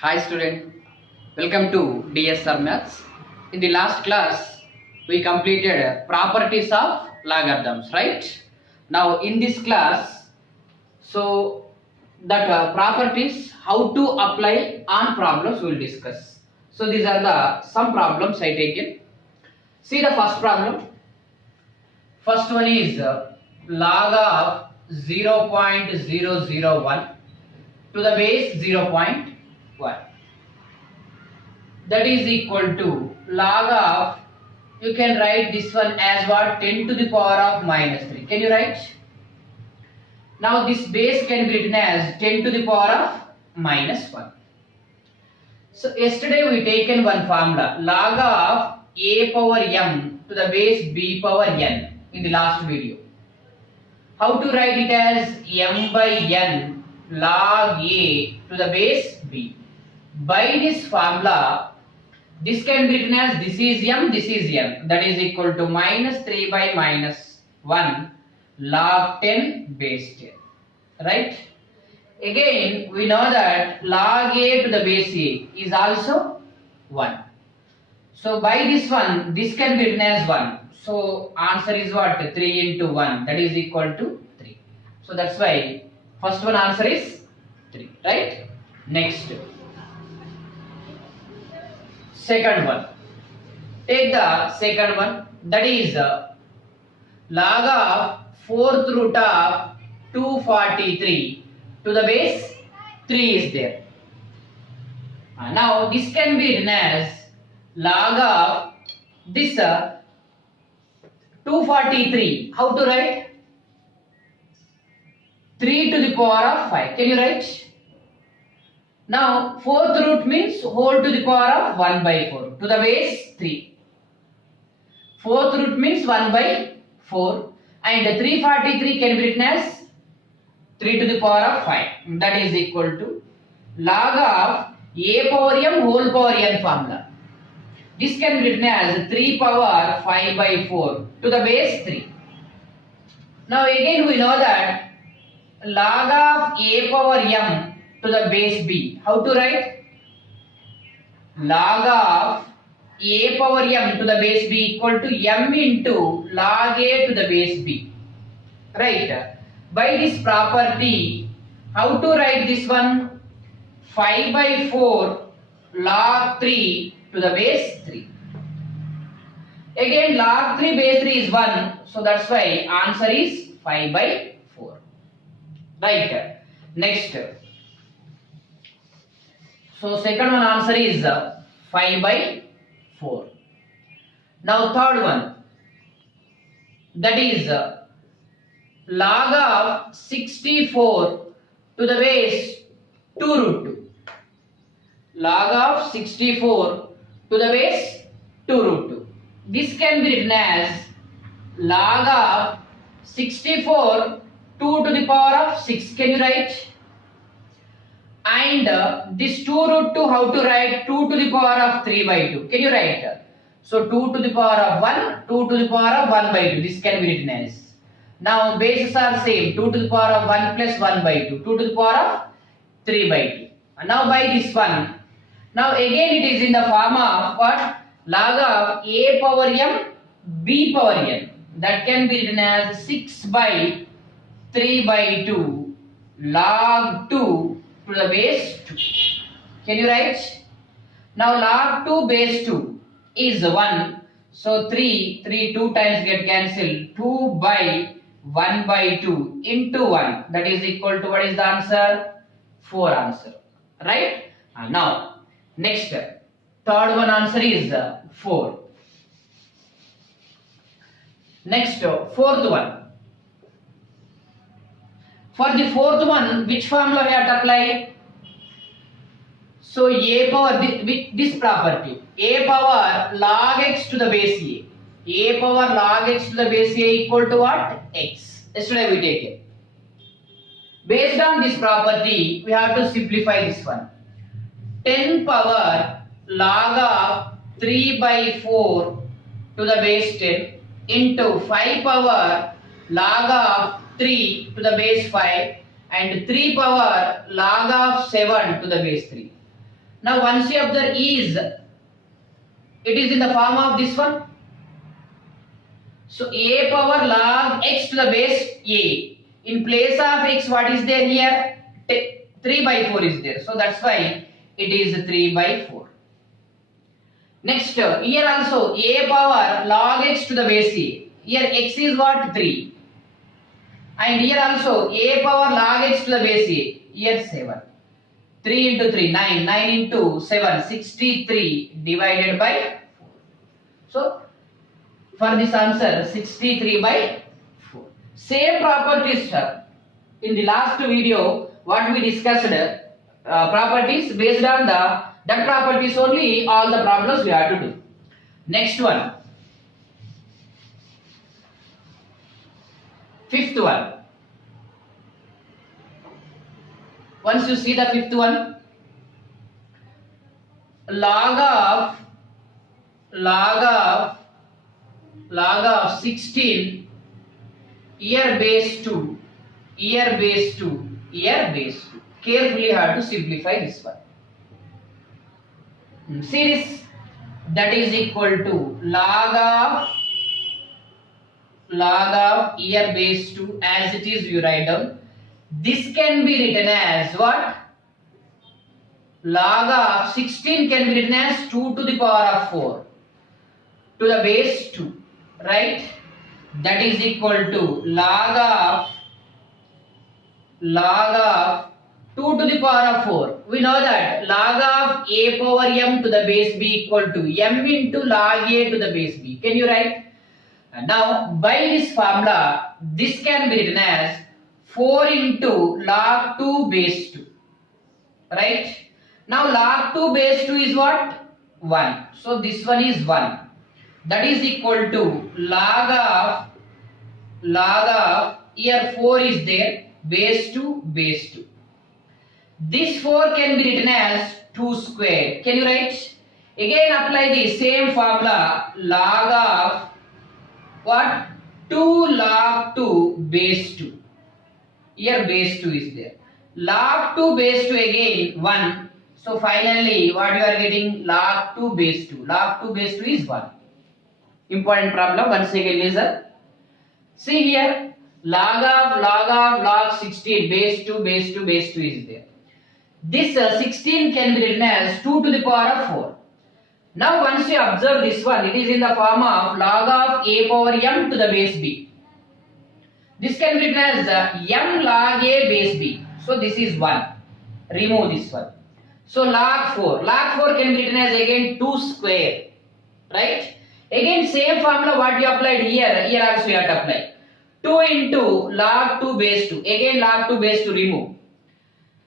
Hi student, welcome to DSR Maths. In the last class, we completed properties of logarithms, right? Now in this class, so that properties, how to apply on problems we will discuss. So these are the some problems I taken. See the first problem. First one is log of 0.001 to the base 0.1. That is equal to log of, you can write this one as what, 10 to the power of minus 3. Can you write? Now this base can be written as 10 to the power of minus 1. So yesterday we taken one formula, log of a power m to the base b power n in the last video. How to write it as m by n log a to the base b. By this formula, this can be written as this is m, that is equal to minus 3 by minus 1 log 10 base 10, right? Again, we know that log a to the base a is also 1. So by this one, this can be written as 1. So answer is what? 3 into 1, that is equal to 3. So that's why first one answer is 3, right? Next. Second one. Take the second one, that is log of 4th root of 243 to the base 3 is there. Now this can be written as log of this 243. How to write? 3 to the power of 5. Can you write? Now, 4th root means whole to the power of 1 by 4 to the base 3. 4th root means 1 by 4 and 343 can be written as 3 to the power of 5. That is equal to log of a power m whole power n formula. This can be written as 3 power 5 by 4 to the base 3. Now again we know that log of a power m to the base b. How to write? Log of a power m to the base b equal to m into log a to the base b. Right? By this property, how to write this one? 5 by 4 log 3 to the base 3. Again log 3 base 3 is 1. So that's why answer is 5 by 4. Right? Next. So second one answer is 5 by 4. Now third one, that is log of 64 to the base 2 root 2. Log of 64 to the base 2 root 2. This can be written as log of 64 2 to the power of 6. Can you write? And this 2 root 2, how to write? 2 to the power of 3 by 2. Can you write? So 2 to the power of 1, 2 to the power of 1 by 2. This can be written as. Now bases are same. 2 to the power of 1 plus 1 by 2. 2 to the power of 3 by 2. And now by this one. Now again it is in the form of what? Log of a power m b power n. That can be written as 6 by 3 by 2 log 2 to the base 2. Can you write? Now log 2 base 2 is 1. So 3 2 times get cancelled. 2 by 1 by 2 into 1. That is equal to, what is the answer? 4 answer. Right? Now next, third one answer is 4. Next, fourth one. For the fourth one, which formula we have to apply? So a power, with this property, a power log x to the base a. A power log x to the base a equal to what? X. Yesterday we take it. Based on this property, we have to simplify this one. 10 power log of 3 by 4 to the base 10 into 5 power log of 3 to the base 5 and 3 power log of 7 to the base 3. Now once you observe is, it is in the form of this one. So a power log x to the base a. In place of x, what is there here? 3 by 4 is there. So that's why it is 3 by 4. Next, here also a power log x to the base a. Here x is what? 3. And here also a power log x to the base a. Here 7. 3 into 3, 9. 9 into 7, 63 divided by 4. So, for this answer, 63 by 4. Same properties, sir. In the last video, what we discussed, properties based on that properties only, all the problems we have to do. Next one. Fifth one. Once you see the fifth one, log of 16 year base 2, year base 2, year base 2. Carefully have to simplify this one. See this, that is equal to log of year base 2, as it is you write down. This can be written as what? Log of 16 can be written as 2 to the power of 4 to the base 2, right? That is equal to log of 2 to the power of 4. We know that log of a power m to the base b equal to m into log a to the base b. Can you write? And now by this formula, this can be written as 4 into log 2 base 2, right? Now log 2 base 2 is what? 1. So this one is 1. That is equal to log of here 4 is there, base 2 base 2. This 4 can be written as 2 square. Can you write? Again apply the same formula, log of what? 2 log 2 base 2. Here base 2 is there. Log 2 base 2 again 1. So finally what you are getting? Log 2 base 2. Log 2 base 2 is 1. Important problem. Once again listen. See here, log 16 base 2 base 2 base 2 is there. This 16 can be written as 2 to the power of 4. Now once you observe this one, it is in the form of log of a power m to the base b. This can be written as m log a base b. So this is 1. Remove this one. So log 4. Log 4 can be written as again 2 square. Right? Again same formula what you applied here. Here also you have to apply. 2 into log 2 base 2. Again log 2 base 2 remove.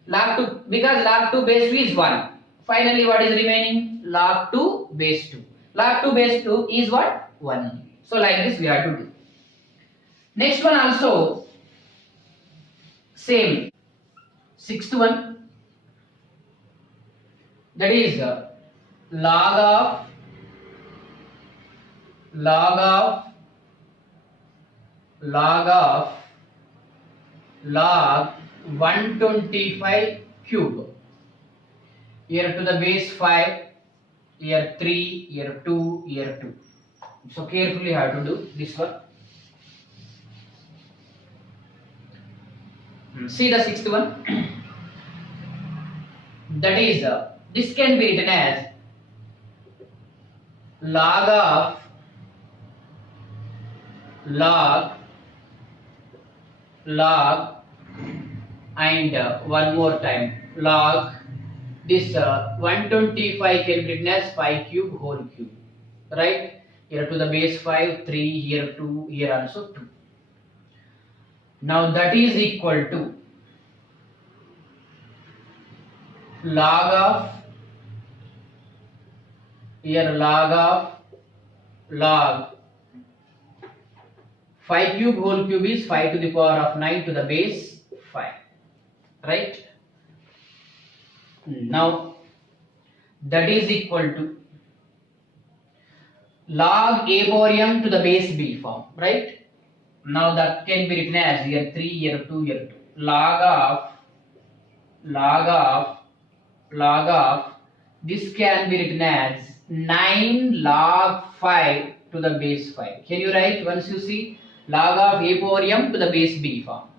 Log 2, because log 2 base 2 is 1. Finally what is remaining? Log 2 base 2. Log 2 base 2 is what? 1. So like this we have to do. Next one also same. Sixth one, that is log of 125 cube. Here to the base 5, here 3, here 2, here 2. So carefully have to do this one. See the sixth one. That is, this can be written as log and one more time log. This 125 can be written as 5 cube whole cube, right? Here to the base 5, 3, here 2, here also 2. Now that is equal to log 5 cube whole cube is 5 to the power of 9 to the base 5, right? Now that is equal to log a power m to the base b form, right? Now that can be written as here 3, here 2, here 2. Log of This can be written as 9 log 5 to the base 5. Can you write once you see log of a power m to the base b form?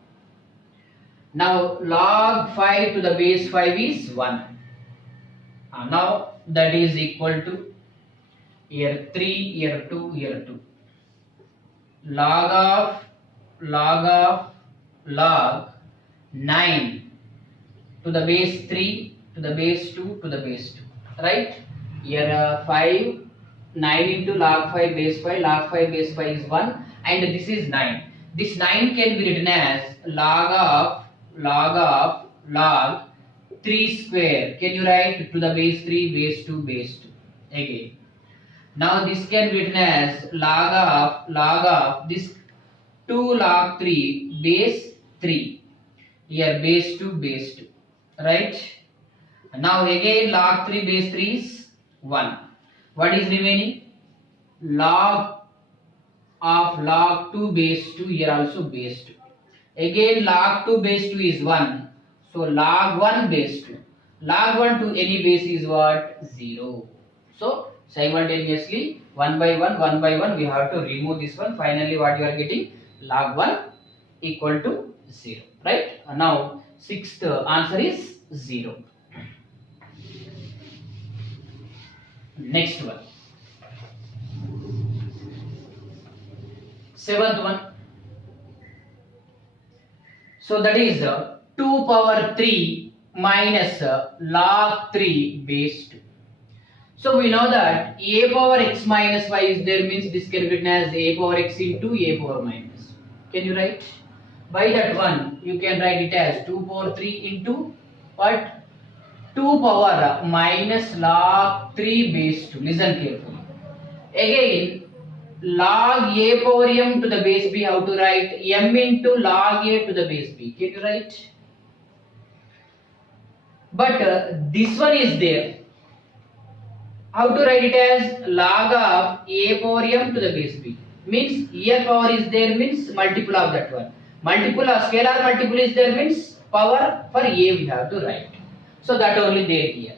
Now log 5 to the base 5 is 1. Now that is equal to here 3, here 2, here 2. Log of 9 to the base 3 to the base 2 to the base 2. Right? Here 5, 9 into log 5 base 5, log 5 base 5 is 1 and this is 9. This 9 can be written as log 3 square. Can you write to the base 3, base 2, base 2 again. Now this can be written as log of this 2 log 3 base 3. Here base 2, base 2. Right? Now again log 3 base 3 is 1. What is remaining? Log of log 2 base 2, here also base 2. Again log 2 base 2 is 1. So log 1 base 2. Log 1 to any base is what? 0. So simultaneously 1 by 1 we have to remove this one. Finally what you are getting? Log 1 equal to 0. Right? Now sixth answer is 0. Next one. Seventh one. So that is 2 power 3 minus log 3 base 2. So we know that a power x minus y is there, means this can be written as a power x into a power minus. Can you write? By that one you can write it as 2 power 3 into what? 2 power minus log 3 base 2. Listen carefully. Again log a power m to the base b, how to write? M into log a to the base b. Can you write? But this one is there. How to write it as log of a power m to the base b? Means here power is there, means multiple of that one. Multiple of scalar multiple is there, means power for a we have to write. So that only there here.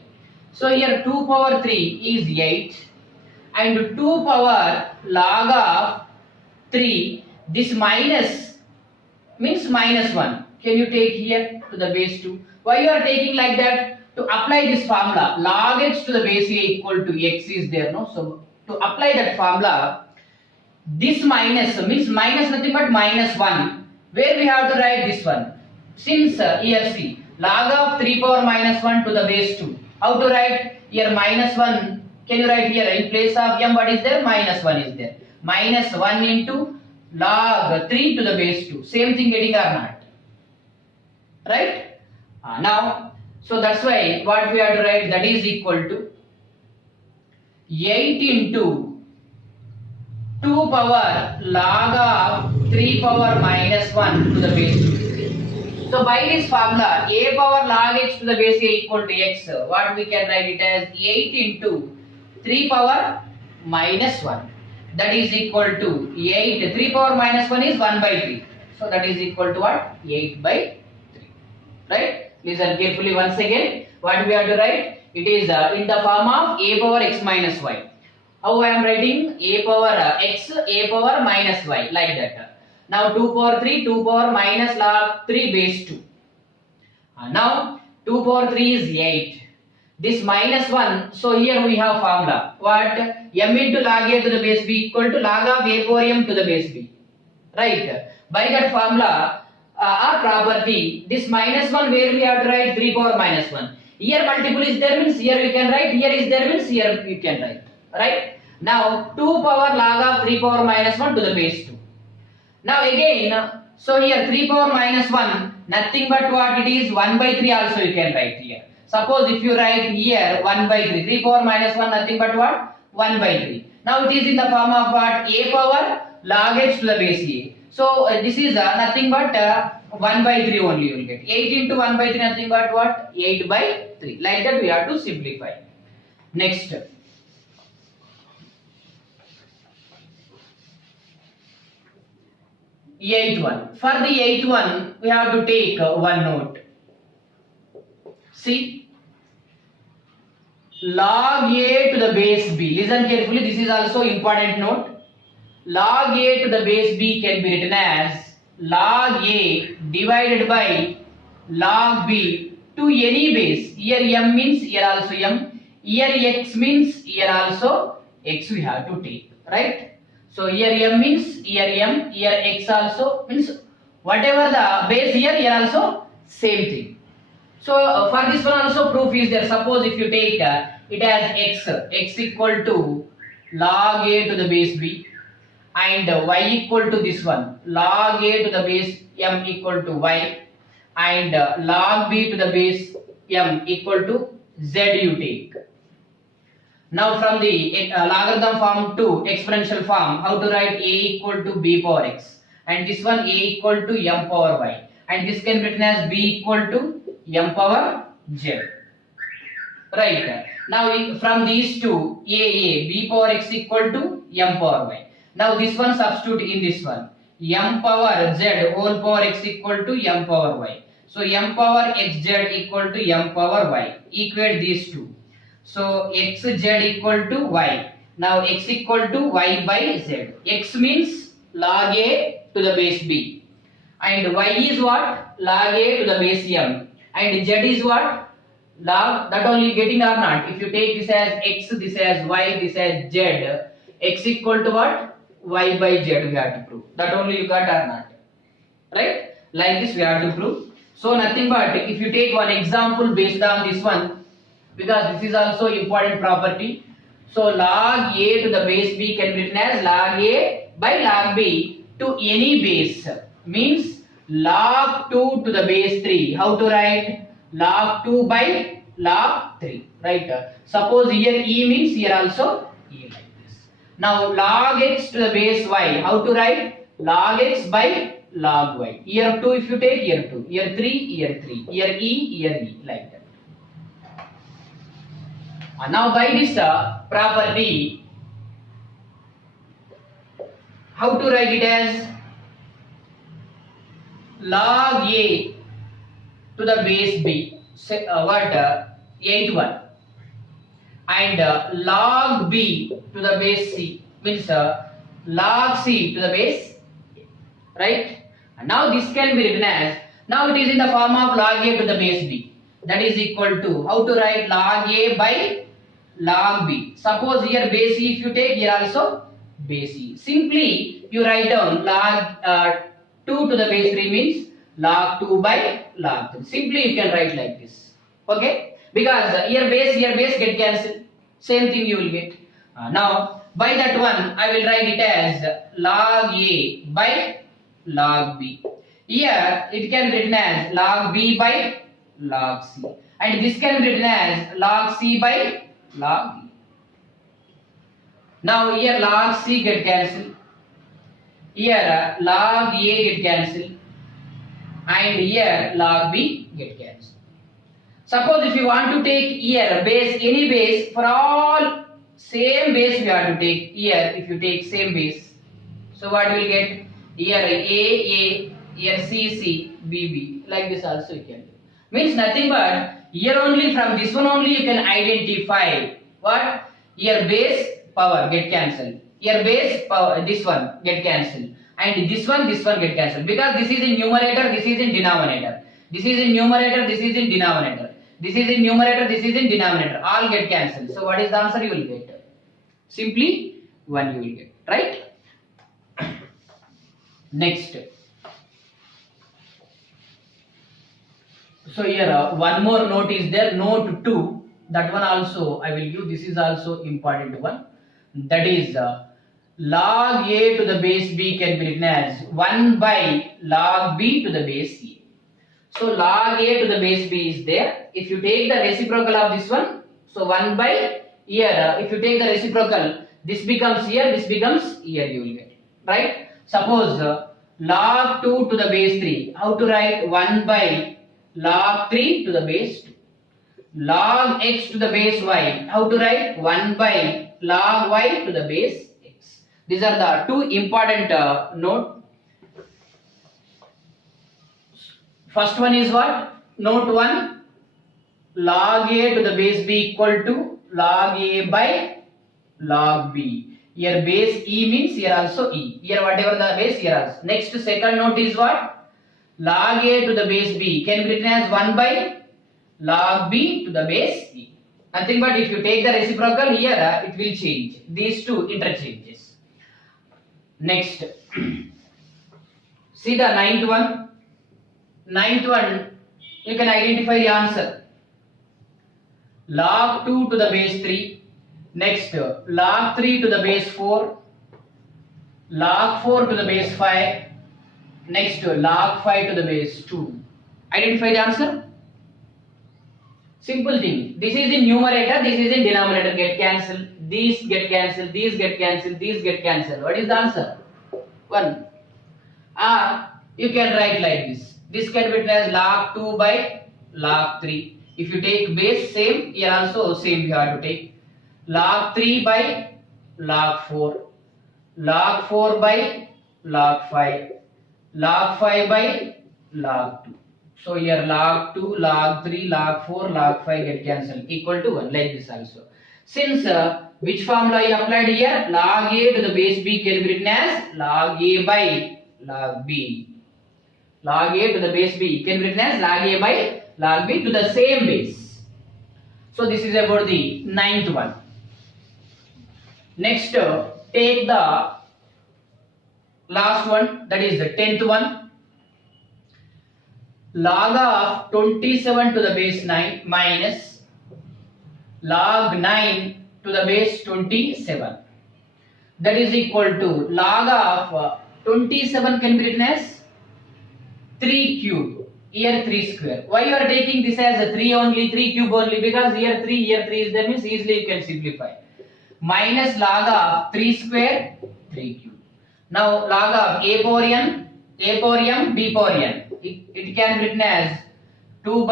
So here 2 power 3 is 8 and 2 power log of 3, this minus means minus 1. Can you take here to the base 2? Why you are taking like that? To apply this formula, log x to the base a equal to x is there, no? So to apply that formula, this minus means minus nothing but minus 1. Where we have to write this one? Since here see, log of 3 power minus 1 to the base 2. How to write? Here minus 1. Can you write here in place of m what is there? Minus 1 is there. Minus 1 into log 3 to the base 2. Same thing getting or not? Right? Now, so that's why what we have to write, that is equal to 8 into 2 power log of 3 power minus 1 to the base 2. So by this formula, a power log x to the base a equal to x, what we can write it as 8 into 3 power minus 1. That is equal to 8. 3 power minus 1 is 1 by 3. So that is equal to what? 8 by 3. Right? Listen carefully once again. What we have to write? It is in the form of a power x minus y. How I am writing? A power x, a power minus y, like that. Now 2 power 3, 2 power minus log 3 base 2. Now 2 power 3 is 8. This minus 1, so here we have formula. What? M into log a to the base b equal to log of a power m to the base b. Right? By that formula, or property, this minus 1 where we have to write 3 power minus 1. Here multiple is there, means here we can write, here is there, means here you can write. Right? Now 2 power log of 3 power minus 1 to the base 2. Now again, so here 3 power minus 1, nothing but what it is, 1 by 3 also you can write here. Suppose if you write here 1 by 3, 3 power minus 1, nothing but what? 1 by 3. Now it is in the form of what? A power log x to the base a. So this is nothing but 1 by 3 only you will get. 8 into 1 by 3 nothing but what? 8 by 3. Like that we have to simplify. Next. 8th one. For the 8th one, we have to take one note. See, log a to the base b. Listen carefully, this is also important note. Log a to the base b can be written as log a divided by log b to any base. Here m means here also m. Here x means here also x we have to take, right? So here m means here m, here x also means whatever the base here, here also same thing. So for this one also proof is there. Suppose if you take it as x equal to log a to the base b, and y equal to this one log a to the base m equal to y, and log b to the base m equal to z you take. Now from the logarithm form to exponential form, how to write a equal to b power x, and this one a equal to m power y, and this can be written as b equal to m power z. Right. Now from these two a b power x equal to m power y. Now this one substitute in this one m power z whole power x equal to m power y. So m power xz equal to m power y. Equate these two. So xz equal to y. Now x equal to y by z. X means log a to the base b, and y is what? Log a to the base m, and z is what? Log, that only getting or not. If you take this as x, this as y, this as z, x equal to what? Y by z we have to prove. That only you got or not, right? Like this we have to prove. So nothing but if you take one example based on this one, because this is also important property. So log a to the base b can be written as log a by log b to any base, means log 2 to the base 3. How to write? Log 2 by log 3, right? Suppose here e means here also e like this. Now log x to the base y, how to write? Log x by log y. Here 2 if you take, here 2, here 3, here 3, here e, like that. Now by this property, how to write it as log a to the base b, say, 8 1, and log b to the base c, means log c to the base, right? And now this can be written as, now it is in the form of log a to the base b, that is equal to, how to write? Log a by log b. Suppose here base e if you take, here also base e. Simply you write down log 2 to the base 3 means log 2 by log 3. Simply you can write like this. Okay? Because here base get cancelled. Same thing you will get. Now by that one I will write it as log a by log b. Here it can be written as log b by log c. And this can be written as log c by log b. Now here log c get cancelled. Here log a get cancelled. And here log b get cancelled. Suppose if you want to take here base, any base, for all same base we have to take. Here if you take same base, so what you will get? Here a, here c, b, like this also you can do. Means nothing but here only, from this one only you can identify what? Here base power get cancelled. Here base power, this one get cancelled. And this one get cancelled, because this is in numerator, this is in denominator. This is in numerator, this is in denominator. This is in numerator, this is in denominator. All get cancelled. So what is the answer you will get? Simply 1 you will get, right? Next. So here one more note is there, note 2. That one also I will give. This is also important one. That is log a to the base b can be written as 1 by log b to the base c. So log a to the base b is there. If you take the reciprocal of this one, so 1 by here, if you take the reciprocal, this becomes here, this becomes here, you will get, right? Suppose log 2 to the base 3, how to write? 1 by log 3 to the base 2. Log x to the base y, how to write? 1 by log y to the base x. These are the two important note. First one is what? Note 1, log a to the base b equal to log A by log B. Here base E means here also E. Here whatever the base here also. Next second note is what? Log A to the base B can be written as 1 by log B to the base E. Nothing but if you take the reciprocal here, it will change. These two interchanges. Next, see the ninth one. Ninth one, you can identify the answer. Log 2 to the base 3. Next, log 3 to the base 4. Log 4 to the base 5. Next, log 5 to the base 2. Identify the answer. Simple thing. This is in numerator, this is in denominator. Get cancelled. These get cancelled. These get cancelled. These get cancelled. What is the answer? 1. Or you can write like this. This can be written as log 2 by log 3. If you take base same, here also same you have to take. Log 3 by log 4. Log 4 by log 5. Log 5 by log 2. So here log 2, log 3, log 4, log 5 get cancelled, equal to 1, like this also. Since which formula I applied here? Log A to the base B can be written as log A by log B. Log A to the base B can be written as log A by log B to the same base. So this is about the ninth one. Next, take the last one, that is the 10th one. Log of 27 to the base 9 minus log 9 to the base 27. That is equal to log of 27 can be written as 3 cube. Here 3 square. Why you are taking this as a 3 only, 3 cube only? Because here 3 is there, means easily you can simplify. Minus log of 3 square, 3 cube. Now log of a power n, b power n. It can be written as 3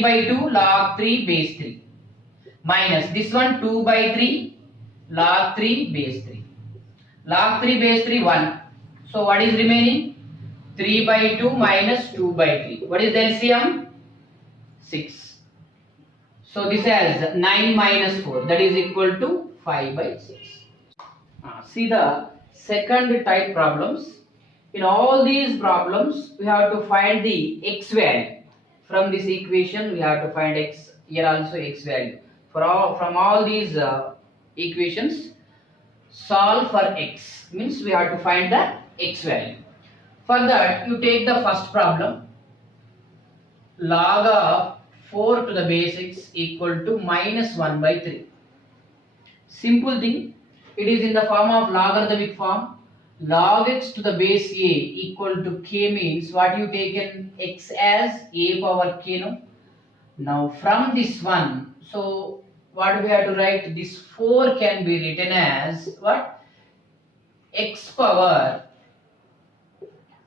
by 2 log 3 base 3 minus this one 2 by 3 log 3 base 3. Log 3 base 3 1. So what is remaining? 3 by 2 minus 2 by 3. What is the LCM? 6. So this has 9 minus 4, that is equal to 5 by 6. See the second type problems. In all these problems, we have to find the x value. From this equation, we have to find x, here also x value. From all these equations, solve for x. Means we have to find the x value. For that, you take the first problem. Log of 4 to the base x equal to minus 1 by 3. Simple thing. It is in the form of logarithmic form. Log x to the base a equal to k means what you taken x as a power k, no? Now from this one, so what we have to write? This 4 can be written as what? X power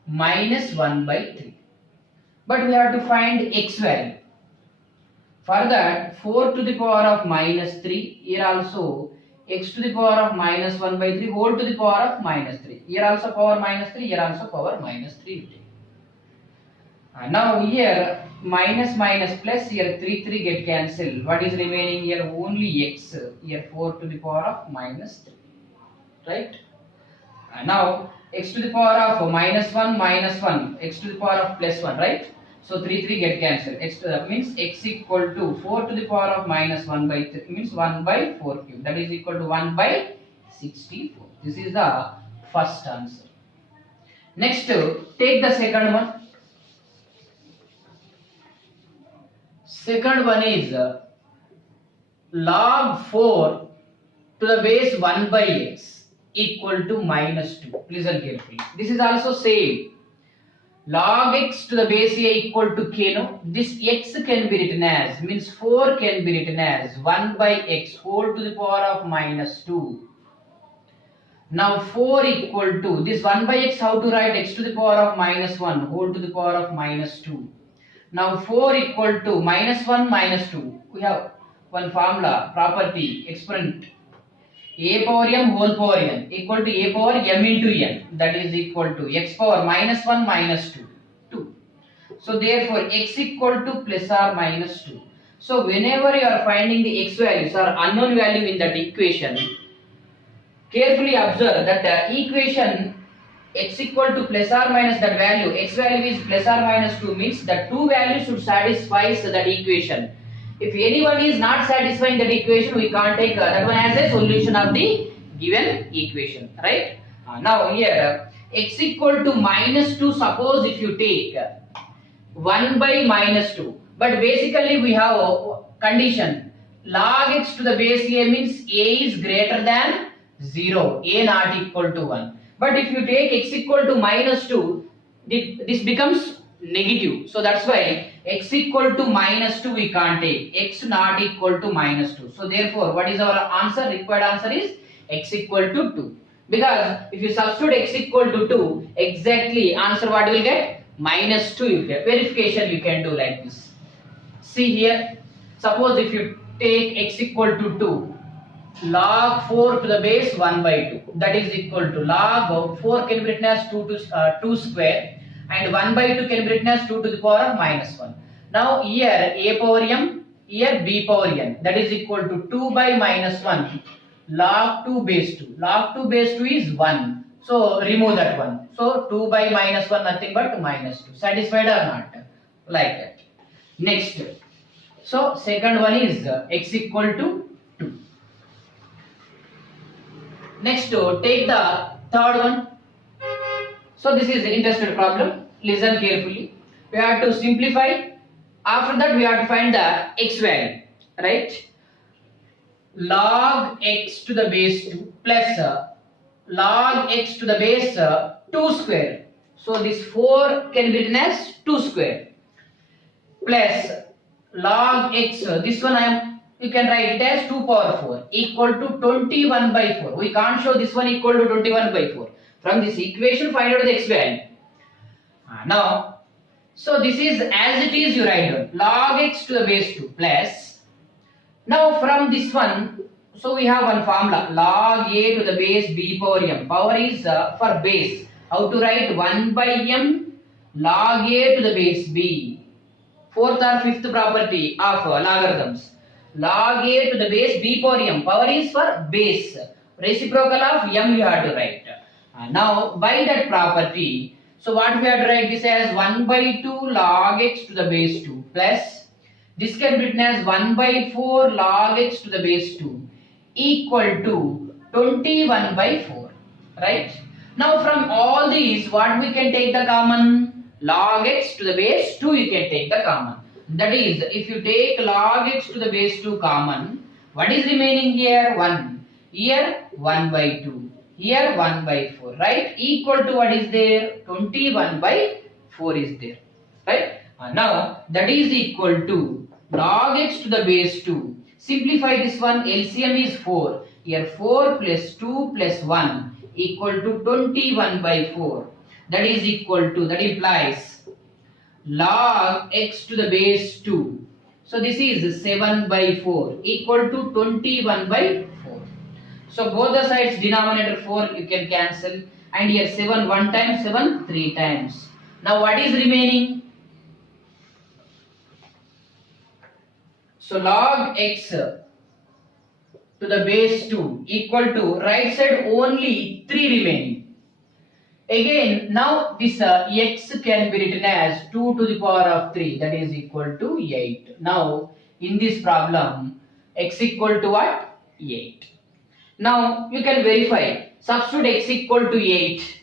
minus 1 by 3. But we have to find x value. For that 4 to the power of minus 3, here also x to the power of minus 1 by 3 whole to the power of minus 3. Here also power minus 3, here also power minus 3. Now here minus minus plus, here 3 get cancelled. What is remaining here? Only x. Here 4 to the power of minus 3. Right? Now x to the power of minus 1, x to the power of plus 1. Right? So 3 get cancelled. X means x equal to 4 to the power of minus 1 by 3 means 1 by 4 cube. That is equal to 1 by 64. This is the first answer. Next, take the second one. Second one is log 4 to the base 1 by x equal to minus 2. Listen carefully. This is also same. Log x to the base a equal to k, no? This x can be written as, means 4 can be written as 1 by x whole to the power of minus 2. Now 4 equal to, this 1 by x, how to write? X to the power of minus 1 whole to the power of minus 2. Now 4 equal to minus 1 minus 2. We have one formula, property, exponent. A power m whole power n equal to a power m into n, that is equal to x power minus 1 minus 2, 2. So therefore x equal to plus or minus 2. So whenever you are finding the x values or unknown value in that equation, carefully observe that the equation x equal to plus or minus that value, x value is plus or minus 2 means the two values should satisfy that equation. If anyone is not satisfying that equation, we can't take that one as a solution of the given equation, right? Now here x equal to minus 2, suppose if you take 1 by minus 2, but basically we have a condition log x to the base a means a is greater than 0, a not equal to 1. But if you take x equal to minus 2, this becomes negative. So that's why x equal to minus 2 we can't take, x not equal to minus 2. So therefore what is our answer? Required answer is x equal to 2. Because if you substitute x equal to 2, exactly answer what you will get? Minus 2 you get. Verification you can do like this. See here, suppose if you take x equal to 2, log 4 to the base 1 by 2, that is equal to log of 4 can be written as 2 square and 1 by 2 can be written as 2 to the power of minus 1. Now here a power m, here b power n, that is equal to 2 by minus 1 log 2 base 2. Log 2 base 2 is 1. So remove that one. So 2 by minus 1 nothing but minus 2. Satisfied or not? Like that. Next. So second one is x equal to 2. Next take the third one. So this is an interesting problem. Listen carefully. We have to simplify. After that we have to find the x value. Right? Log x to the base 2 plus log x to the base 2 square. So this 4 can be written as 2 square plus log x, this one you can write it as 2 power 4 equal to 21 by 4. We can't show this one equal to 21 by 4. From this equation find out the x value. Now, so this is as it is you write down log x to the base 2 plus. Now from this one, so we have one formula log a to the base b power m. Power is for base. How to write? 1 by m log a to the base b. Fourth or fifth property of logarithms. Log a to the base b power m. Power is for base. Reciprocal of m you have to write. Now by that property, so what we have to write this as 1 by 2 log x to the base 2 plus this can be written as 1 by 4 log x to the base 2 equal to 21 by 4. Right? Now from all these, what we can take the common? Log x to the base 2 you can take the common. That is, if you take log x to the base 2 common, what is remaining here? 1. Here 1 by 2. Here 1 by 4. Right? Equal to what is there? 21 by 4 is there. Right? Now that is equal to log x to the base 2. Simplify this one. LCM is 4. Here 4 plus 2 plus 1 equal to 21 by 4. That is equal to, that implies log x to the base 2. So this is 7 by 4 equal to 21 by 4. So both the sides denominator 4 you can cancel, and here 7 1 time, 7 3 times. Now what is remaining? So log x to the base 2 equal to right side only 3 remaining. Again now this x can be written as 2 to the power of 3, that is equal to 8. Now in this problem x equal to what? 8. Now you can verify. Substitute x equal to 8.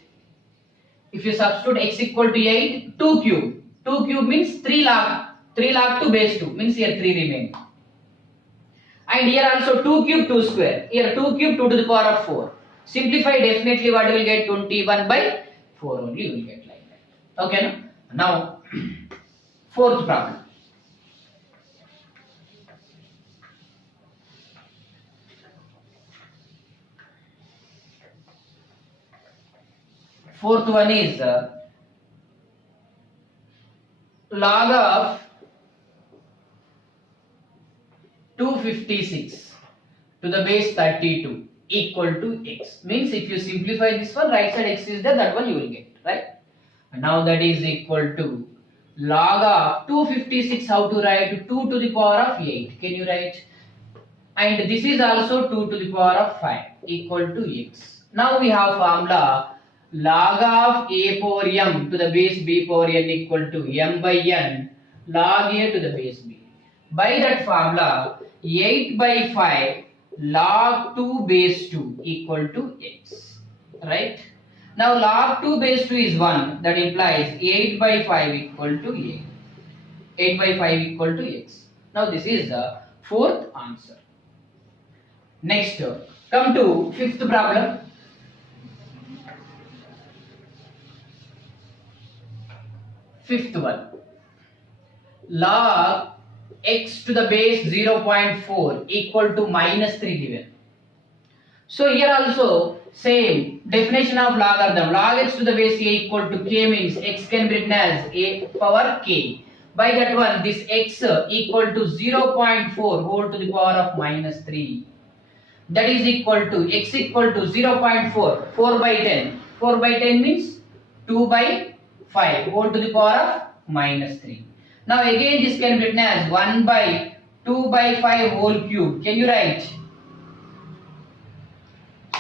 If you substitute x equal to 8, 2 cube. 2 cube means 3 log. 3 log to base 2 means here 3 remain. And here also 2 cube 2 square. Here 2 cube 2 to the power of 4. Simplify, definitely what you will get? 21 by 4 only you will get like that. Okay, no? Now fourth problem. Fourth one is log of 256 to the base 32 equal to x. Means if you simplify this one, right side x is there, that one you will get, right? And now that is equal to log of 256, how to write? 2 to the power of 8. Can you write? And this is also 2 to the power of 5 equal to x. Now we have formula log of a power m to the base b power n equal to m by n log a to the base b. By that formula, 8 by 5 log 2 base 2 equal to x. Right? Now log 2 base 2 is 1. That implies 8 by 5 equal to 8. 8 by 5 equal to x. Now this is the fourth answer. Next, come to fifth problem. Fifth one. Log x to the base 0.4 equal to minus 3 given. So here also same definition of logarithm. Log x to the base a equal to k means x can be written as a power k. By that one, this x equal to 0.4 whole to the power of minus 3. That is equal to x equal to 0.4, 4 by 10. 4 by 10 means 2 by 5 whole to the power of minus 3. Now again this can be written as 1 by 2 by 5 whole cube. Can you write?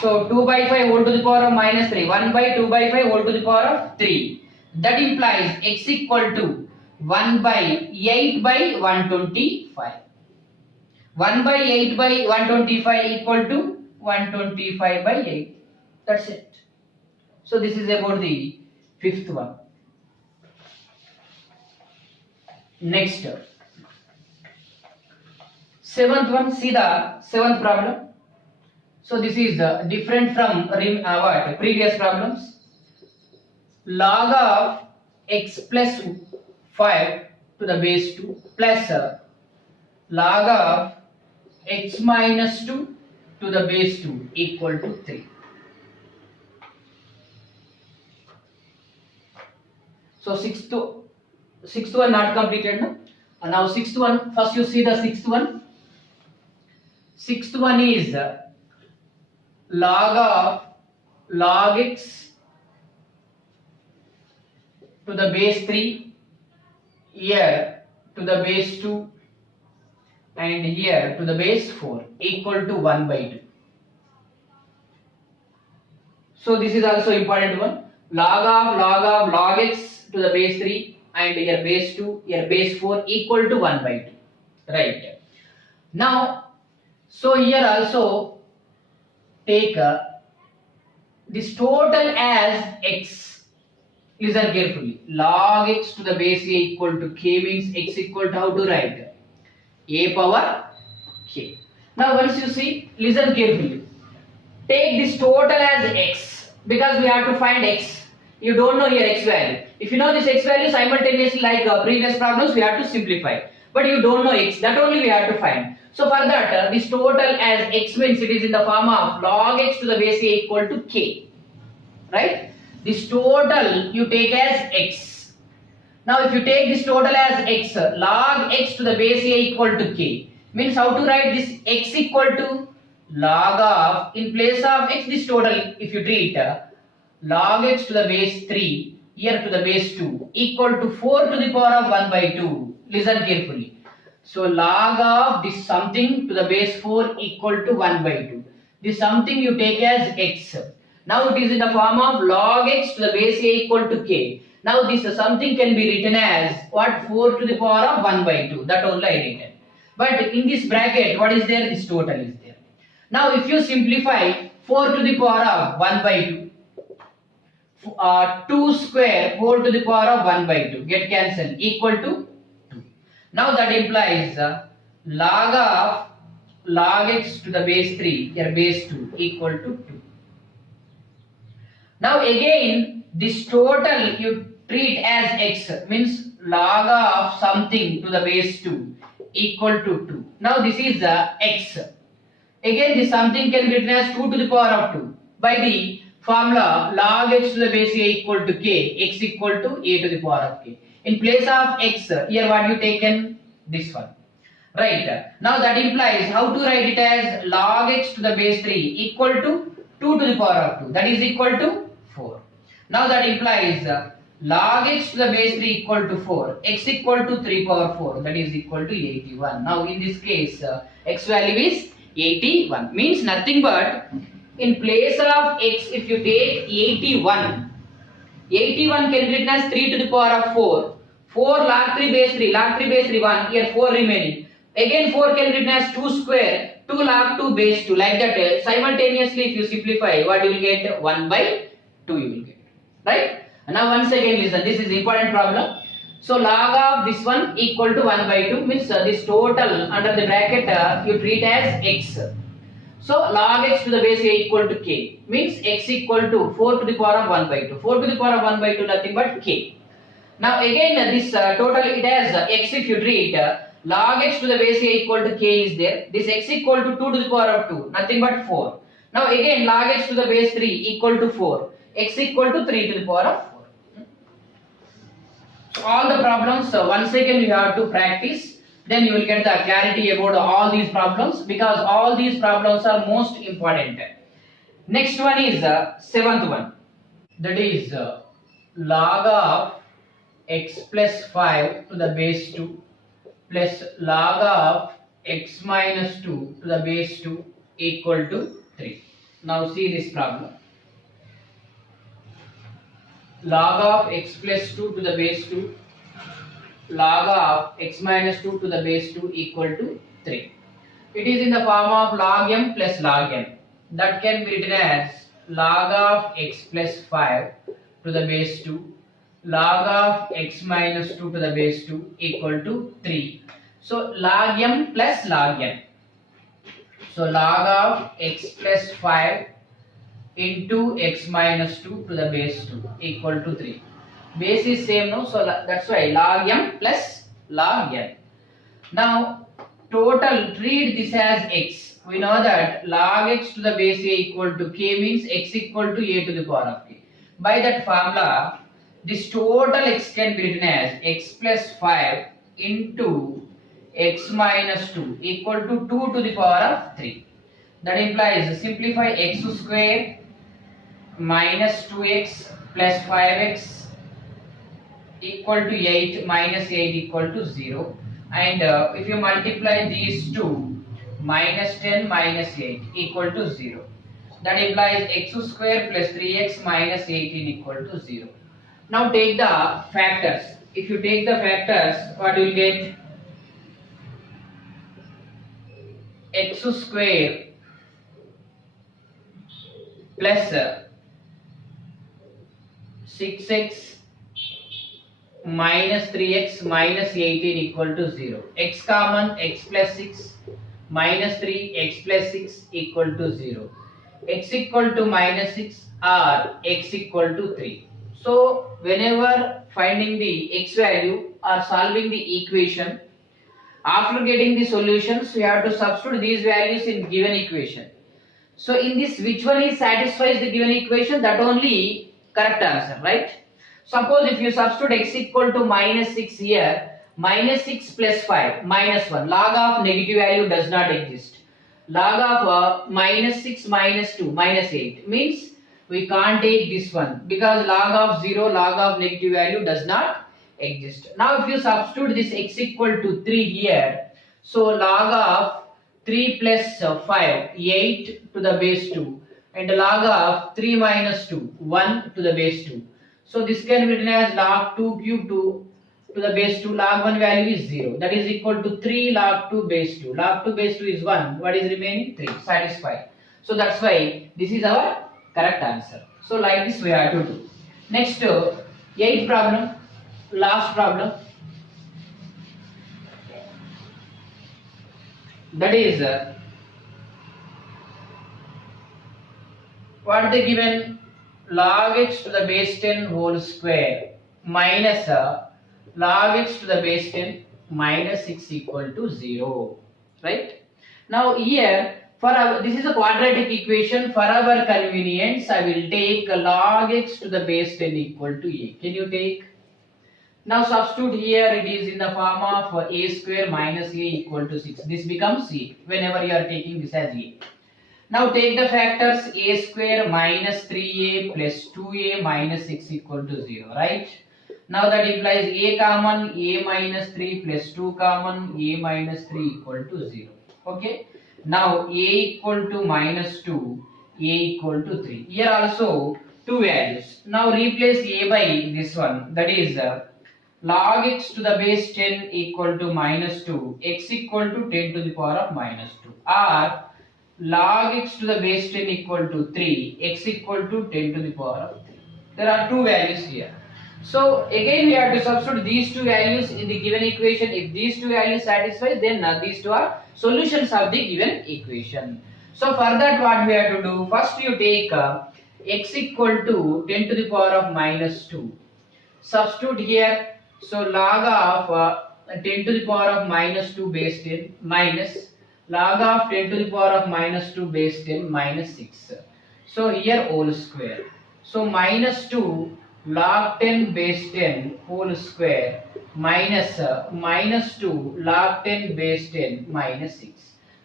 So 2 by 5 whole to the power of minus 3. 1 by 2 by 5 whole to the power of 3. That implies x equal to 1 by 8 by 125. 1 by 8 by 125 equal to 125 by 8. That's it. So this is about the fifth one. Next, seventh one. See the seventh problem. So this is different from previous problems. Log of x plus 5 to the base 2 plus log of x minus 2 to the base 2 equal to 3. So sixth one not completed now. And now sixth one, first you see the sixth one. Sixth one is log of log x to the base 3 here to the base 2 and here to the base 4 equal to 1 by 2. So this is also important one. Log of log x to the base 3 and here base 2, here base 4 equal to 1 by 2. Right. Now, so here also take this total as x. Listen carefully. Log x to the base a equal to k means x equal to how to write? A power k. Now once you see, listen carefully. Take this total as x because we have to find x. You don't know here x value. If you know this x value simultaneously like previous problems, we have to simplify. But you don't know x, that only we have to find. So for that, this total as x means it is in the form of log x to the base a equal to k. Right? This total you take as x. Now if you take this total as x, log x to the base a equal to k, means how to write this x equal to log of, in place of x this total if you treat log x to the base 3 here to the base 2 equal to 4 to the power of 1 by 2. Listen carefully. So log of this something to the base 4 equal to 1 by 2. This something you take as x. Now it is in the form of log x to the base a equal to k. Now this something can be written as what? 4 to the power of 1 by 2. That only I written. But in this bracket, what is there? This total is there. Now if you simplify 4 to the power of 1 by 2, 2 square whole to the power of 1 by 2 get cancelled equal to 2. Now that implies log of log x to the base 3 here base 2 equal to 2. Now again this total you treat as x means log of something to the base 2 equal to 2. Now this is x. Again this something can be written as 2 to the power of 2 by the formula log x to the base a equal to k, x equal to a to the power of k. In place of x, here what you taken? This one. Right. Now that implies how to write it as log x to the base 3 equal to 2 to the power of 2. That is equal to 4. Now that implies log x to the base 3 equal to 4, x equal to 3 power 4, that is equal to 81. Now in this case, x value is 81, means nothing but in place of x, if you take 81, 81 can be written as 3 to the power of 4, 4 log 3 base 3, log 3 base 3 1, here 4 remaining. Again 4 can be written as 2 square, 2 log 2 base 2, like that. Simultaneously if you simplify, what you will get? 1 by 2 you will get, right? Now once again listen, this is important problem. So log of this one equal to 1 by 2 means this total under the bracket you treat as x. So log x to the base a equal to k means x equal to 4 to the power of 1 by 2. 4 to the power of 1 by 2 nothing but k. Now again this total it has x if you treat log x to the base a equal to k is there. This x equal to 2 to the power of 2 nothing but 4. Now again log x to the base 3 equal to 4. X equal to 3 to the power of 4. So all the problems once again you have to practice, then you will get the clarity about all these problems, because all these problems are most important. Next one is seventh one, that is log of x plus 5 to the base 2 plus log of x minus 2 to the base 2 equal to 3. Now see this problem. Log of x plus 2 to the base 2 log of x minus 2 to the base 2 equal to 3. It is in the form of log m plus log n. That can be written as log of x plus 5 to the base 2 log of x minus 2 to the base 2 equal to 3. So log m plus log n. So log of x plus 5 into x minus 2 to the base 2 equal to 3. Base is same, no? So that's why log m plus log n. Now total, treat this as x. We know that log x to the base a equal to k means x equal to a to the power of k. By that formula, this total x can be written as x plus 5 into x minus 2 equal to 2 to the power of 3. That implies simplify x square minus 2x plus 5x equal to 8 minus 8 equal to 0, and if you multiply these two, minus 10 minus 8 equal to 0. That implies x square plus 3x minus 18 equal to 0. Now take the factors. If you take the factors, what you will get? X square plus 6x minus 3x minus 18 equal to 0. X common, x plus 6 minus 3 x plus 6 equal to 0. X equal to minus 6 or x equal to 3. So whenever finding the x value or solving the equation, after getting the solutions you have to substitute these values in given equation. So in this, which one is satisfies the given equation, that only correct answer, right? Suppose if you substitute x equal to minus 6 here, minus 6 plus 5 minus 1, log of negative value does not exist. Log of minus 6 minus 2 minus 8 means we can't take this one, because log of 0, log of negative value does not exist. Now if you substitute this x equal to 3 here, so log of 3 plus 5, 8 to the base 2, and log of 3 minus 2, 1 to the base 2. So this can be written as log 2 cube to the base 2, log 1 value is 0. That is equal to 3 log 2 base 2. Log 2 base 2 is 1. What is remaining? 3. Satisfied. So that's why this is our correct answer. So like this we have to do. Next, 8th problem, last problem. That is what they given? Log x to the base 10 whole square minus log x to the base 10 minus 6 equal to 0, right? Now here for our, this is a quadratic equation. For our convenience I will take log x to the base 10 equal to a. Can you take? Now substitute here, it is in the form of a square minus a equal to 6. This becomes a whenever you are taking this as a. Now take the factors a square minus 3a plus 2a minus 6 equal to 0, right? Now that implies a common, a minus 3 plus 2 common, a minus 3 equal to 0. Okay. Now a equal to minus 2, a equal to 3. Here also two values. Now replace a by this one, that is log x to the base 10 equal to minus 2, x equal to 10 to the power of minus 2, or log x to the base 10 equal to 3, x equal to 10 to the power of 3. There are two values here. So again we have to substitute these two values in the given equation. If these two values satisfy, then these two are solutions of the given equation. So for that what we have to do, first you take x equal to 10 to the power of minus 2. Substitute here. So log of 10 to the power of minus 2 base 10 minus log of 10 to the power of minus 2 base 10 minus 6. So here whole square. So minus 2 log 10 base 10 whole square minus minus 2 log 10 base 10 minus 6.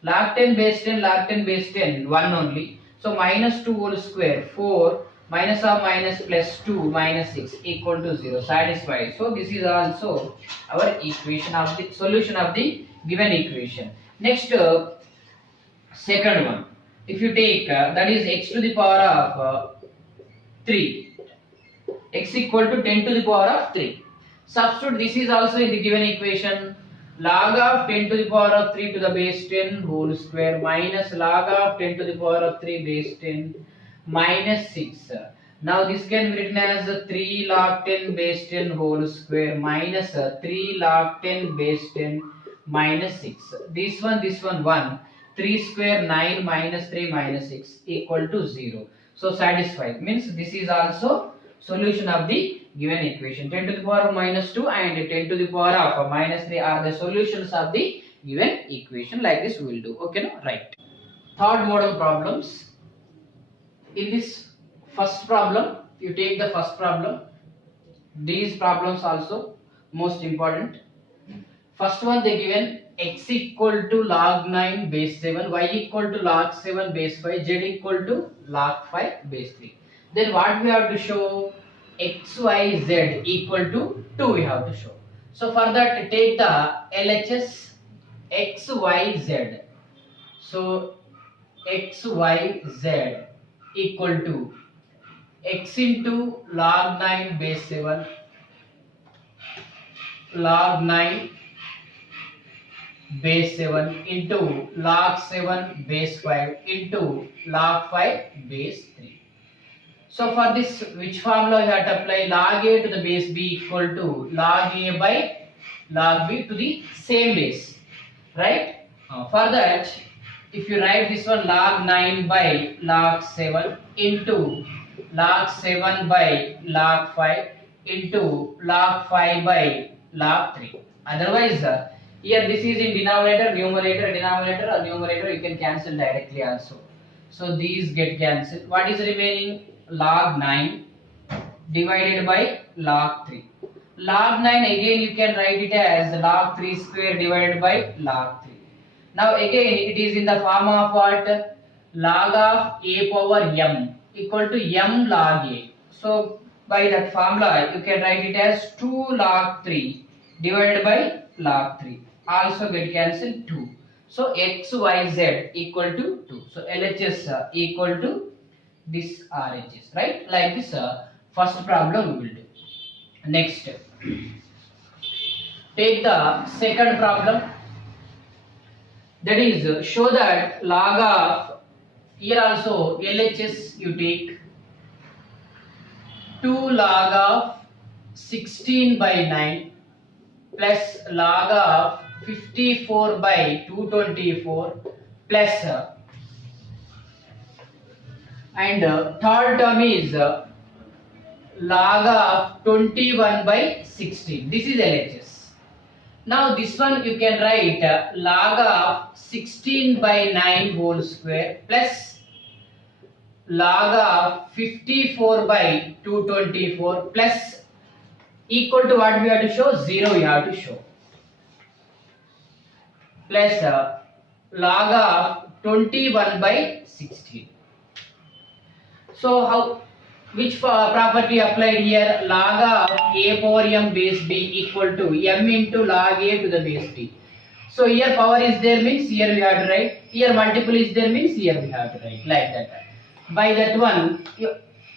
Log 10 base 10 log 10 base 10 1 only. So minus 2 whole square 4 minus of minus plus 2 minus 6 equal to 0, satisfied. So this is also our equation of the solution of the given equation. Next second one, if you take that is x to the power of 3, x equal to 10 to the power of 3. Substitute this is also in the given equation. Log of 10 to the power of 3 to the base 10 whole square minus log of 10 to the power of 3 base 10 minus 6. Now this can be written as 3 log 10 base 10 whole square minus 3 log 10 base 10 minus 6. This one 1. 3 square 9 minus 3 minus 6 equal to 0. So satisfied, means this is also solution of the given equation. 10 to the power of minus 2 and 10 to the power of minus 3 are the solutions of the given equation. Like this we will do. Okay, no? Right. Third model problems. In this first problem, you take the first problem. These problems also most important. First one they given x equal to log 9 base 7, y equal to log 7 base 5, z equal to log 5 base 3. Then what we have to show, x, y, z equal to 2 we have to show. So for that take the LHS x, y, z. So x, y, z equal to x into log 9 base 7 log 9 base 7 into log 7 base 5 into log 5 base 3. So for this, which formula you have to apply? Log a to the base b equal to log a by log b to the same base, right? For that, if you write this one, log 9 by log 7 into log 7 by log 5 into log 5 by log 3. Otherwise, here this is in denominator, numerator, denominator, or numerator you can cancel directly also. So these get cancelled. What is remaining? Log 9 divided by log 3. Log 9 again you can write it as log 3 square divided by log 3. Now again it is in the form of what? Log of a power m equal to m log a. So by that formula you can write it as 2 log 3 divided by log 3. Also get cancelled 2. So x, y, z equal to 2. So LHS equal to this RHS, right? Like this first problem we will do. Next, take the second problem. That is, show that log of, here also LHS you take 2 log of 16 by 9 plus log of 54 by 224 plus and third term is log of 21 by 16. This is LHS. Now this one you can write log of 16 by 9 whole square plus log of 54 by 224 plus equal to what we have to show? 0 we have to show. Plus log of 21 by 16. So how Which property applied here? Log of a power m base b equal to m into log a to the base b. So here power is there means here we have to write. Here multiple is there means here we have to write like that. By that one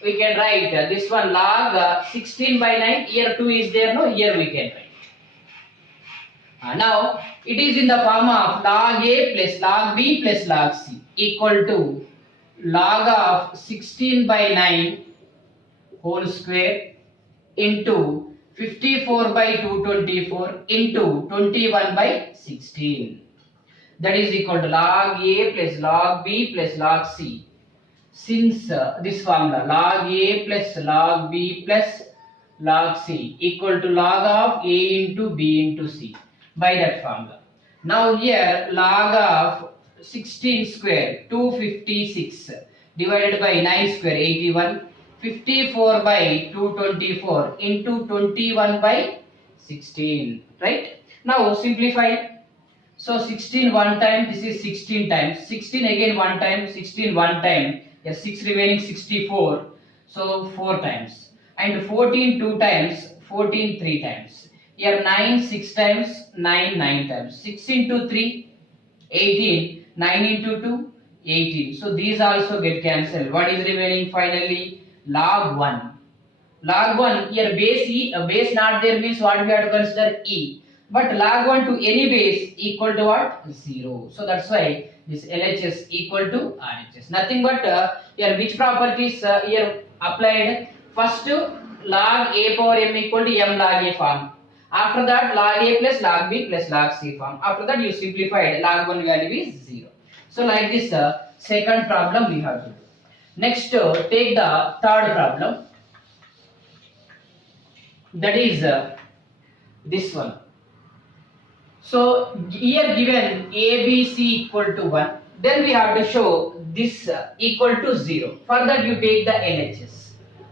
we can write this one log 16 by 9. Here 2 is there, no, here we can write. Now it is in the form of log a plus log b plus log c equal to log of 16 by 9 whole square into 54 by 224 into 21 by 16. That is equal to log a plus log b plus log c. Since this formula log a plus log b plus log c equal to log of a into b into c, by that formula. Now here log of 16 square 256 divided by 9 square 81, 54 by 224 into 21 by 16, right? Now simplify. So 16 one time, this is 16 times, 16 again one time, 16 one time, there 6 remaining 64, so 4 times, and 14 2 times, 14 3 times, here 9 6 times, 9 9 times, 6 into 3 18, 9 into 2 18, so these also get cancelled. What is remaining finally? Log 1. Log 1, here base e, a base not there means what we have to consider? E. But log 1 to any base equal to what? 0. So that's why this LHS equal to RHS. Nothing but here which properties here applied? First log a power m equal to m log a form. After that log a plus log b plus log c form. After that you simplified, log 1 value is 0. So like this second problem we have to do. Next take the third problem. That is this one. So here given a, b, c equal to 1, then we have to show this equal to 0. For that you take the LHS.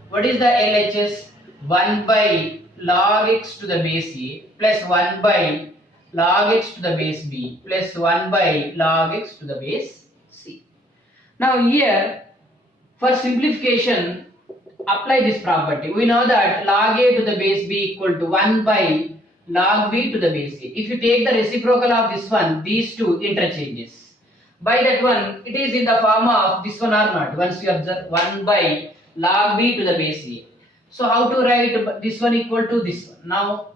What is the LHS? 1 by log x to the base a plus 1 by log x to the base b plus 1 by log x to the base c. Now here for simplification apply this property. We know that log a to the base b equal to 1 by log b to the base a. If you take the reciprocal of this one, these two interchanges. By that one, it is in the form of this one or not. Once you observe 1 by log b to the base a. So how to write this one equal to this one? Now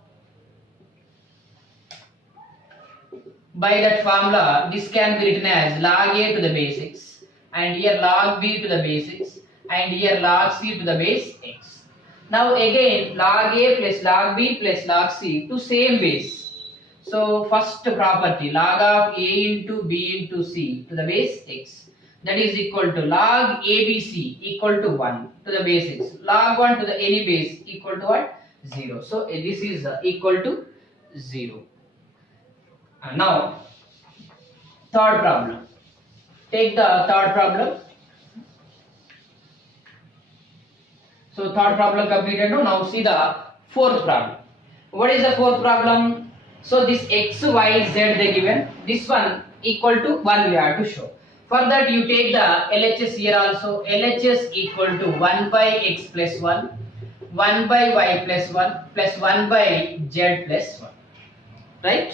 by that formula, this can be written as log a to the base x, and here log b to the base x, and here log c to the base x. Now again log a plus log b plus log c to same base. So first property log of a into b into c to the base x, that is equal to log abc equal to 1 to the base x, log 1 to the any base equal to what? 0. So this is equal to 0. Now third problem. Take the third problem. So third problem completed. Now see the fourth problem. What is the fourth problem? So this x, y, z they given. This one equal to 1 we have to show. For that you take the LHS here also. LHS equal to 1 by x plus 1, 1 by y plus 1 plus 1 by z plus 1. Right?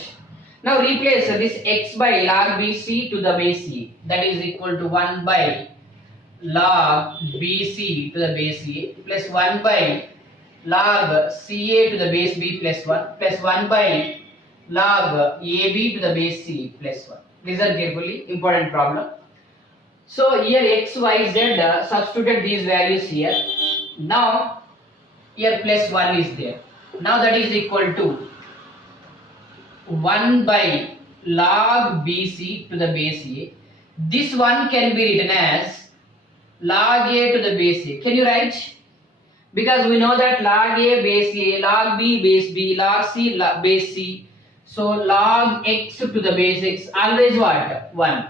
Now replace this x by log bc to the base c, that is equal to 1 by log bc to the base a plus 1 by log ca to the base b plus 1 plus 1 by log ab to the base c plus 1. Listen carefully, important problem. So here x, y, z substituted these values here. Now here plus 1 is there. Now that is equal to 1 by log bc to the base a. This one can be written as log a to the base a. Can you write? Because we know that log a base a, log b base b, log c base c. So log x to the base x always what? 1.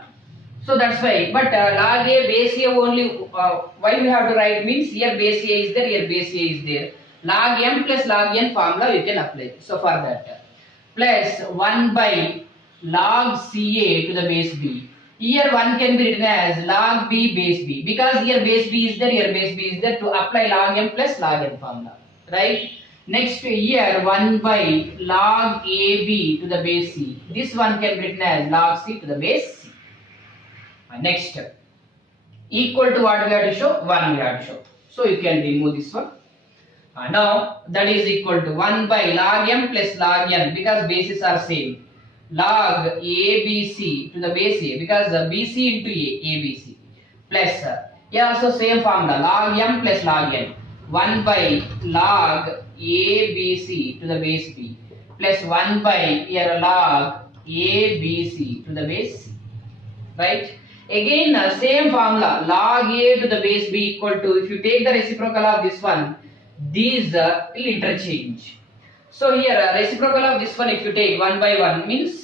So that's why. But log a base a only, why we have to write means here base a is there, here base a is there. Log m plus log n formula you can apply. So for that. Plus 1 by log ca to the base b Here 1 can be written as log b base b, because here base b is there, here base b is there, to apply log m plus log n formula, right? Next here 1 by log ab to the base c. This one can be written as log c to the base c. Next, equal to what we have to show? 1 we have to show. So you can remove this one. Now that is equal to 1 by log m plus log n, because bases are same. Log ABC to the base A, because BC into ABC, plus here also same formula, log m plus log n. 1 by log ABC to the base B, plus 1 by here log ABC to the base C, right? Again same formula, log A to the base B equal to, if you take the reciprocal of this one, these will interchange. So here reciprocal of this one, if you take 1 by 1 means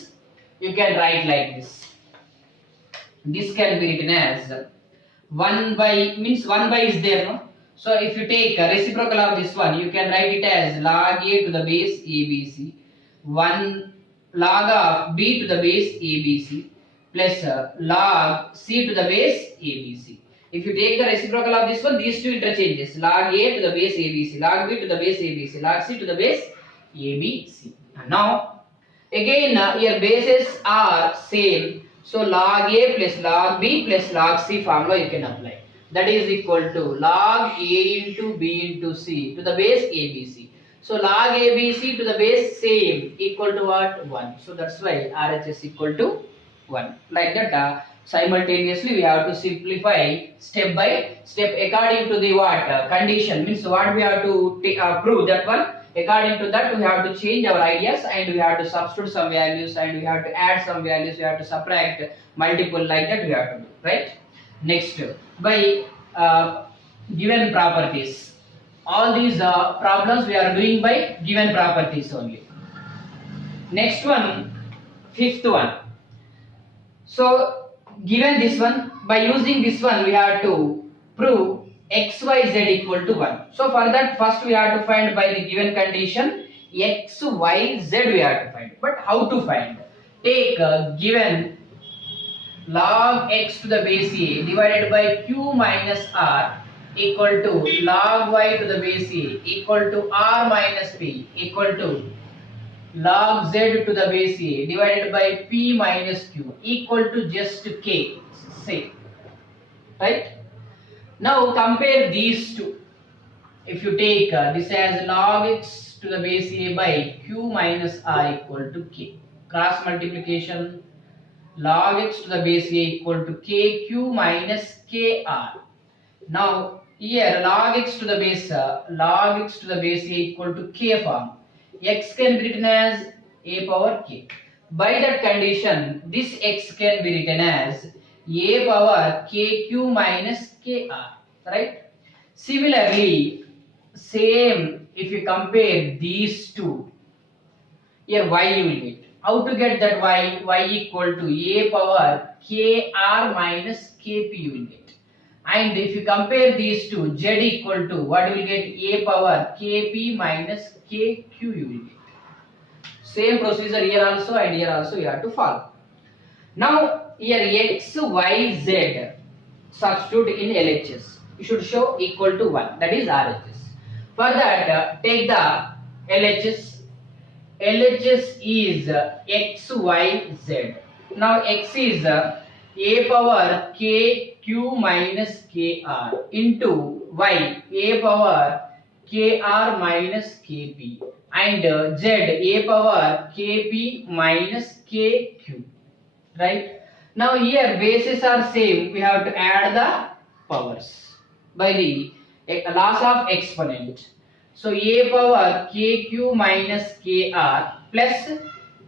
you can write like this. This can be written as 1 by, means 1 by is there, no? So if you take a reciprocal of this one, you can write it as log A to the base ABC, 1 log of B to the base ABC, plus log C to the base ABC. If you take the reciprocal of this one, these two interchanges, log A to the base ABC, log B to the base ABC, log C to the base ABC. And now again your bases are same, so log A plus log B plus log C formula you can apply. That is equal to log A into B into C to the base ABC. So log ABC to the base same equal to what? 1. So that's why RHS equal to 1. Like that simultaneously we have to simplify step by step according to the what condition, means what we have to prove that one. According to that we have to change our ideas, and we have to substitute some values, and we have to add some values, we have to subtract multiple, like that we have to do, right? Next, by given properties, all these problems we are doing by given properties only. Next one, fifth one. So given this one, by using this one we have to prove xyz equal to 1. So for that first we have to find, by the given condition, xyz we have to find. But how to find? Take given log x to the base a divided by q minus r equal to log y to the base a equal to r minus p equal to log z to the base a divided by p minus q equal to just k, say, right? Now compare these two. If you take this as log x to the base a by q minus r equal to k, cross multiplication, log x to the base a equal to kq minus kr. Now here log x to the base a equal to k form. X can be written as a power k. By that condition, this x can be written as a power kq minus kr, right? Similarly, same if you compare these two, here y you will get. How to get that y? Y equal to a power kr minus kp you will get. And if you compare these two, z equal to what you will get? A power kp minus kq you will get. Same procedure here also, and here also you have to follow. Now here x, y, z substitute in LHS. You should show equal to 1. That is RHS. For that take the LHS. LHS is x, y, z. Now x is a power kq minus kr into y, a power kr minus kp, and z, a power kp minus kq, right? Now here bases are same, we have to add the powers by the loss of exponent. So a power kq minus kr plus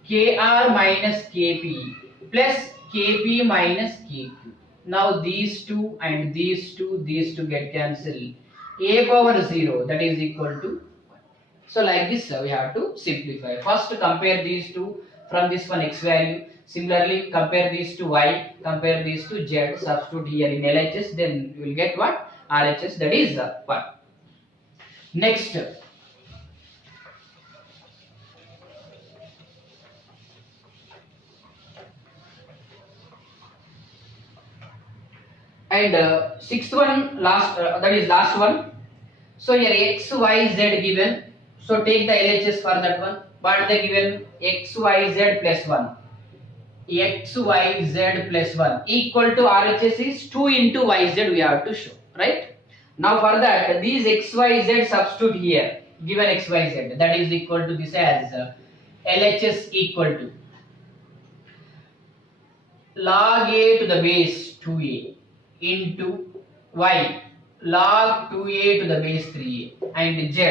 kr minus kp plus kp minus kq. Now these two and these two get cancelled. A power 0, that is equal to 1. So like this we have to simplify. First compare these two from this one x value. Similarly compare these to y, compare these to z, substitute here in LHS, then you will get what? RHS, that is 1. Next, And sixth one, last that is last one. So here x, y, z given. So take the LHS for that one. What they given? X, y, z plus 1. X, y, z plus 1 equal to RHS is 2 into y, z we have to show. Right? Now for that, these x, y, z substitute here. Given x, y, z. That is equal to this as LHS equal to log a to the base 2a into y log 2a to the base 3a and z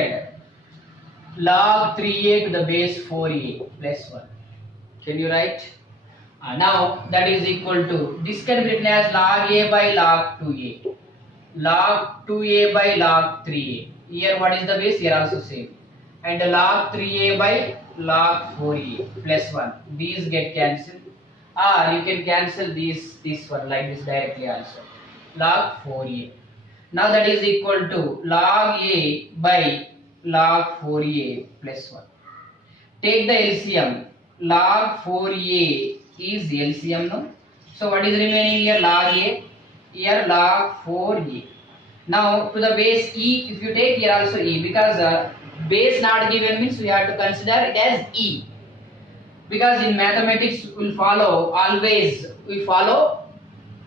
log 3a to the base 4a plus 1. Can you write? Now that is equal to, this can be written as log a by log 2a, log 2a by log 3a. Here what is the base? Here also same. And log 3a by log 4a plus 1. These get cancelled. Or you can cancel this one like this directly also. Log 4a. Now that is equal to log a by log 4a plus 1. Take the LCM. Log 4a is LCM, no? So what is remaining here? Log a. Here log 4a. Now to the base e, if you take here also e, because base not given means we have to consider it as e. Because in mathematics we follow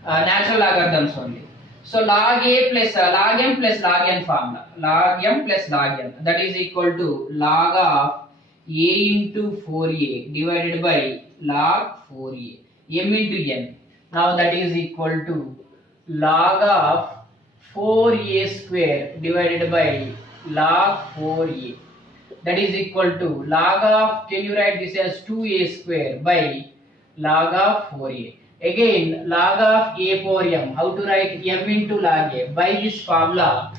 natural logarithms only. So log a plus log m plus log n formula. Log m plus log n, that is equal to log of a into 4a divided by log 4a. M into n. Now that is equal to log of 4a square divided by log 4a. That is equal to log of, can you write this as 2a square by log of 4a. Again log of a power m. How to write? M into log a. By this formula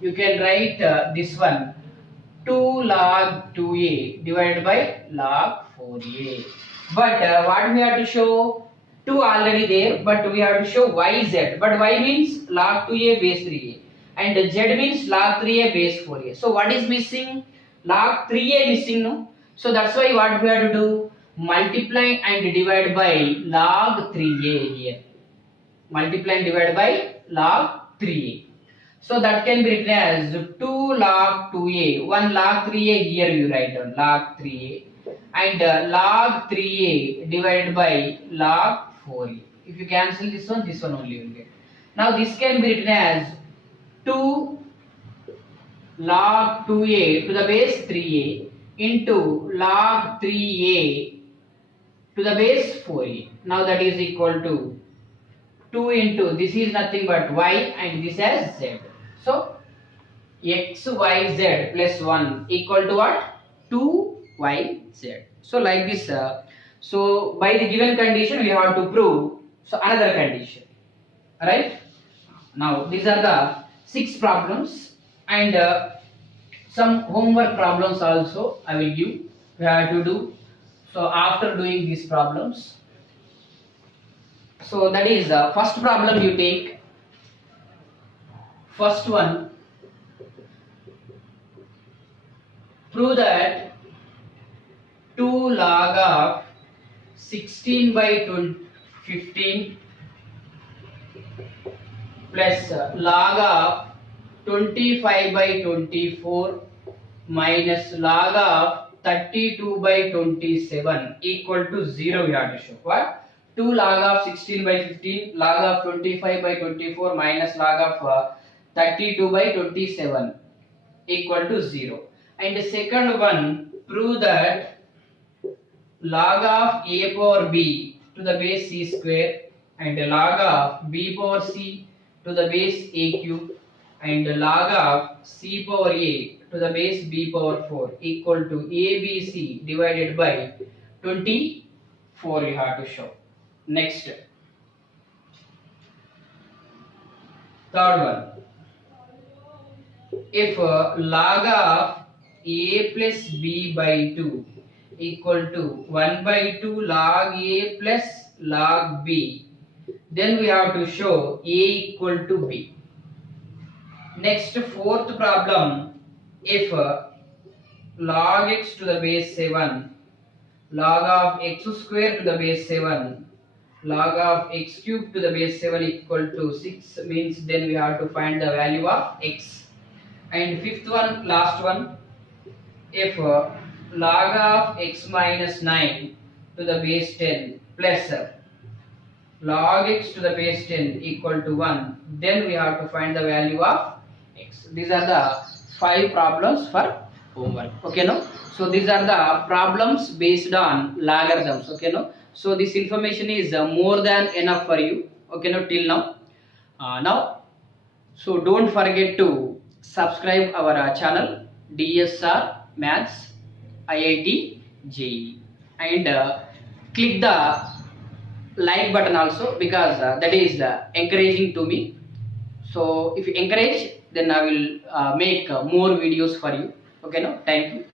you can write this one, 2 log 2a divided by log 4a. But what we have to show? 2 already there, but we have to show yz. But y means log 2a base 3a and z means log 3a base 4a. So what is missing? Log 3a missing, no? So that's why what we have to do? Multiply and divide by log 3a here. Multiply and divide by log 3a. So that can be written as 2 log 2a. 1 log 3a here you write down log 3a. And log 3a divided by log 4a. If you cancel this one only you will get. Now this can be written as 2 log 2a to the base 3a into log 3a to the base 4a. Now that is equal to 2 into, this is nothing but y and this as z. So x, y, z plus 1 equal to what? 2yz. So like this. So by the given condition we have to prove so another condition. Right? Now these are the 6 problems and some homework problems also I will give. We have to do. So after doing these problems, so that is first problem you take. First one, prove that 2 log of 16 by 15 plus log of 25 by 24 minus log of 32 by 27 equal to 0 we have to show. What? 2 log of 16 by 15, log of 25 by 24 minus log of 32 by 27 equal to 0. And the second one, prove that log of a power b to the base c square and log of b power c to the base a cube and log of c power a to the base b power 4 equal to abc divided by 24 you have to show. Next, third one, if log of a plus b by 2 equal to 1 by 2 log a plus log b, then we have to show a equal to b. Next, fourth problem, if log x to the base 7, log of x square to the base 7 log of x cube to the base 7 equal to 6 means then we have to find the value of x. And fifth one, last one, if log of x minus 9 to the base 10 plus log x to the base 10 equal to 1, then we have to find the value of x. These are the 5 problems for homework. Okay, no? So these are the problems based on logarithms. Okay, no? So this information is more than enough for you. Okay, no? Till now. So don't forget to subscribe our channel DSR Maths IIT JEE and click the like button also, because that is encouraging to me. So if you encourage, then I will make more videos for you. Okay, no? Thank you.